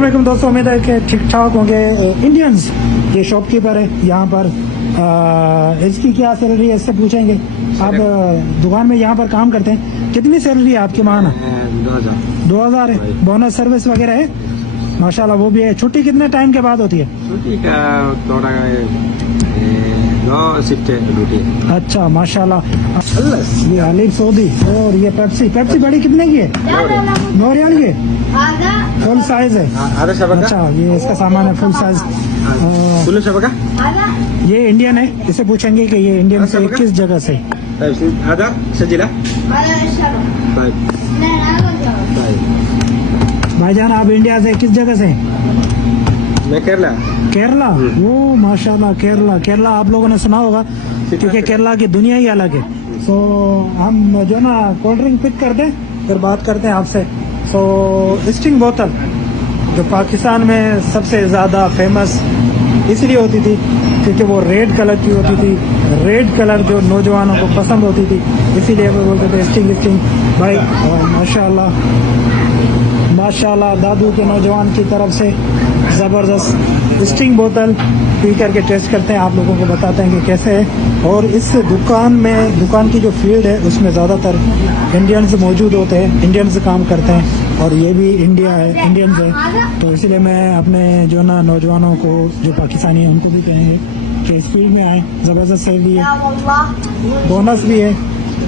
वालेकुम दोस्तों, उम्मीद है कि ठीक ठाक होंगे। इंडियंस ये शॉपकीपर है यहाँ पर। इसकी क्या सैलरी है इससे पूछेंगे। आप दुकान में यहाँ पर काम करते हैं, कितनी सैलरी है आपकी माहाना? 2000 है। बोनस सर्विस वगैरह है? माशाल्लाह वो भी है। छुट्टी कितने टाइम के बाद होती है? छुट्टी का थोड़ा 9 शिफ्ट ड्यूटी। अच्छा माशाल्लाह। ये अलीफ सऊदी और ये पेप्सी बड़ी कितने की है? 9 रियाल की है। फुल साइज है। अच्छा ये इसका सामान है फुल साइज। ये इंडियन है, इसे पूछेंगे कि ये इंडियन से किस जगह से? भाईजान आप इंडिया से किस जगह से? मैं केरला। वो माशाल्लाह केरला आप लोगों ने सुना होगा क्योंकि केरला की दुनिया ही अलग है। सो हम जो ना कोल्ड ड्रिंक पिक करते हैं फिर बात करते हैं आपसे। सो स्टिंग बोतल जो पाकिस्तान में सबसे ज़्यादा फेमस इसलिए होती थी क्योंकि वो रेड कलर की होती थी। रेड कलर जो नौजवानों को पसंद होती थी इसीलिए वो बोलते थे स्टिंग भाई। माशाल्लाह दादू के नौजवान की तरफ से ज़बरदस्त स्टिंग बोतल पी करके टेस्ट करते हैं, आप लोगों को बताते हैं कि कैसे है। और इस दुकान की जो फील्ड है उसमें ज़्यादातर इंडियंस मौजूद होते हैं, इंडियंस काम करते हैं और ये भी इंडियंस है। तो इसलिए मैं अपने जो ना नौजवानों को जो पाकिस्तानी हैं उनको भी कहेंगे कि इस फील्ड में आए। ज़बरदस्त सैलरी है, बोनस भी है।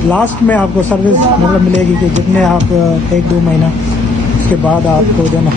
लास्ट में आपको सर्विस मतलब मिलेगी कि जितने आप 1-2 महीना उसके बाद आपको जो ना